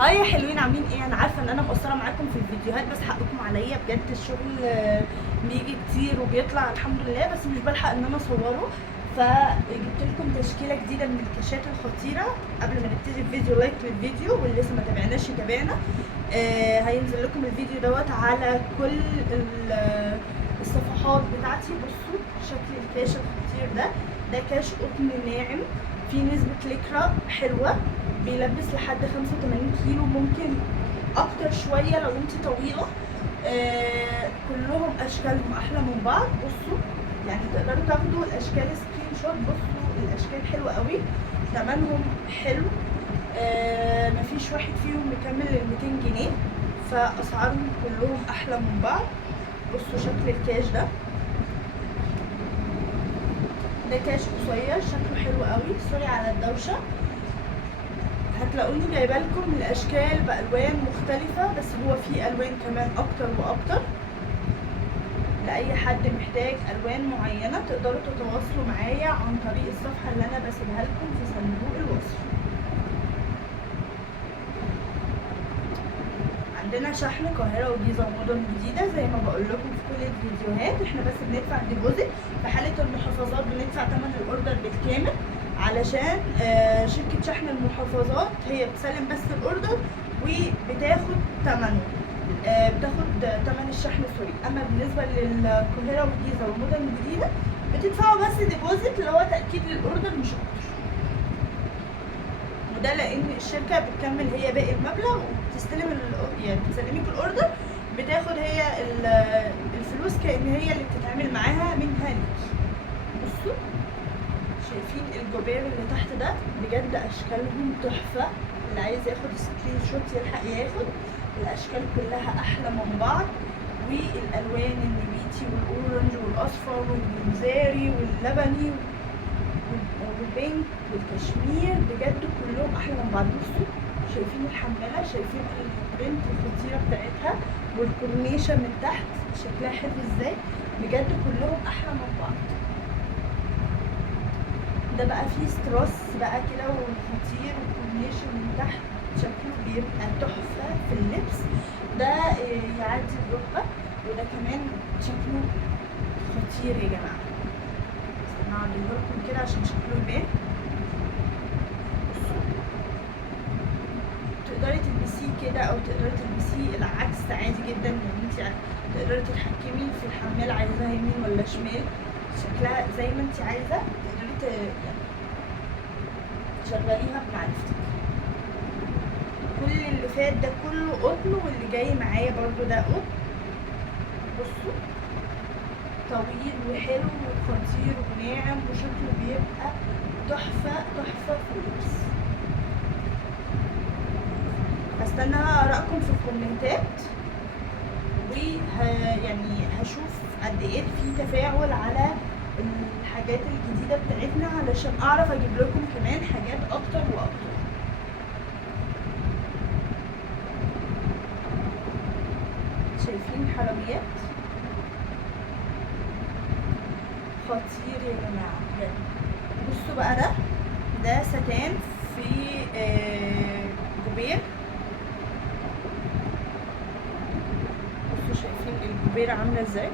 هاي يا حلوين، عاملين ايه؟ انا عارفه ان انا مقصره معاكم في الفيديوهات، بس حقكم عليا بجد. الشغل بيجي كتير وبيطلع الحمد لله، بس مش بلحق ان انا اصوره. فجبت لكم تشكيله جديده من الكاشات الخطيره. قبل ما نبتدي الفيديو، لايك للفيديو، واللي لسه ما تابعناش يتابعنا. هينزل لكم الفيديو دوت على كل الصفحات بتاعتي. بصوا شكل الكاش الخطير ده كاش قطن ناعم، فيه نسبه لكرة حلوه، بيلبس لحد 85 كيلو، ممكن اكتر شويه لو انت طويله. كلهم اشكالهم احلى من بعض. بصوا يعني تقدروا تاخدوا الاشكال سكرين شوت. بصوا الاشكال حلوه قوي، ثمنهم حلو. مفيش واحد فيهم مكمل ال 200 جنيه، فاسعارهم كلهم احلى من بعض. بصوا شكل الكاش ده كاش قصير، شكله حلو قوي. سوري على الدوشه. هتلاقوني جايبه لكم الاشكال بالوان مختلفه، بس هو في الوان كمان اكتر واكتر. لاي حد محتاج الوان معينه تقدروا تتواصلوا معايا عن طريق الصفحه اللي انا بسيبها لكم في صندوق الوصف. عندنا شحن القاهره والجيزه ومدن جديده زي ما بقول لكم في كل الفيديوهات. احنا بس بندفع ديبوزيت، في حاله المحافظات بندفع ثمن الاوردر بالكامل، علشان شركة شحن المحافظات هي بتسلم بس الاوردر وبتاخد ثمنه، بتاخد ثمن الشحن سوري. اما بالنسبة للقاهرة والجيزة والمدن الجديدة بتدفعوا بس ديبوزيت اللي هو تأكيد للاوردر مش اكتر. وده لان الشركة بتكمل هي باقي المبلغ وبتستلم يعني بتسلمك الاوردر، بتاخد هي الفلوس كأن هي اللي بتتعامل معاها منها ليكي. بصوا شايفين الجوبير اللي تحت ده؟ بجد اشكالهم تحفه. اللي عايز ياخد سكرين شوت يلحق ياخد. الاشكال كلها احلى من بعض، والالوان النبيتي والاورنج والاصفر والبنزاري واللبني والبينك والكشمير، بجد كلهم احلى من بعض. بصوا شايفين الحماله، شايفين البنت الخطيره بتاعتها، والكورنيشه من تحت شكلها حلو ازاي. بجد كلهم احلى من بعض. ده بقى فيه ستراس بقى كده وخطير، والكورنيشن من تحت شكله بيبقى تحفه في اللبس. ده يعدي الركبه، وده كمان شكله خطير يا جماعه. انا هعمله لكم كده عشان شكله يبان. بصوا تقدري تلبسيه كده او تقدري تلبسيه العكس عادي جدا. يعني انت تقدري تتحكمي في الحمال، عايزاها يمين ولا شمال، شكلها زي ما انت عايزه. يعني تشغليها بمعرفتك. كل اللي فات ده كله قطن، واللي جاي معايا برضو ده قطن. بصوا طويل وحلو وخطير وناعم، وشكله بيبقى تحفه تحفه في اللبس. هستنى ارائكم في الكومنتات، يعني هشوف قد ايه في تفاعل على الحاجات الجديده بتاعتنا، علشان اعرف اجيب لكم كمان حاجات اكتر واكتر. شايفين حراميات خطير يا جماعه بجد. بصوا بقى ده ستان في جوبير. بصوا شايفين الجوبير عامله ازاي،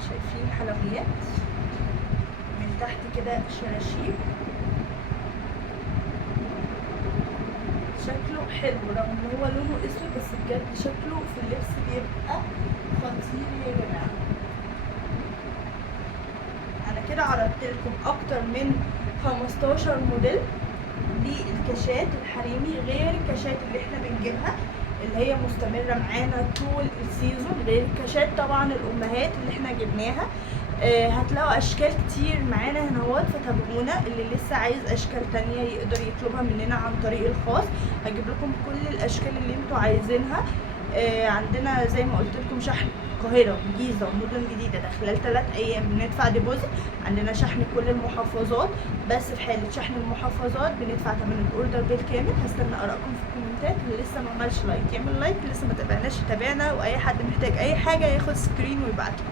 شايفين حلويات من تحت كده شراشيب. شكله حلو رغم ان هو لونه اسود، بس بجد شكله في اللبس بيبقى خطير يا جماعه. انا كده عرضت لكم اكتر من 15 موديل للكاشات الحريمي، غير الكاشات اللي احنا بنجيبها اللي هي مستمره معانا طول السيزون، غير الكاشات طبعا الامهات اللي احنا جبناها. هتلاقوا اشكال كتير معانا هنا، فتابعونا. اللي لسه عايز اشكال تانية يقدر يطلبها مننا عن طريق الخاص، هجيب لكم كل الاشكال اللي انتوا عايزينها. عندنا زي ما قلت لكم شحن القاهره والجيزه ومدن جديده، ده خلال 3 ايام بندفع ديبوزيت. عندنا شحن كل المحافظات، بس في حاله شحن المحافظات بندفع ثمن الاوردر بالكامل. هستنى ارائكم في الكومنتات. اللي لسه ما عملش لايك يعمل لايك، اللي لسه ما تابعناش يتابعنا، واي حد محتاج اي حاجه ياخد سكرين ويبعتها.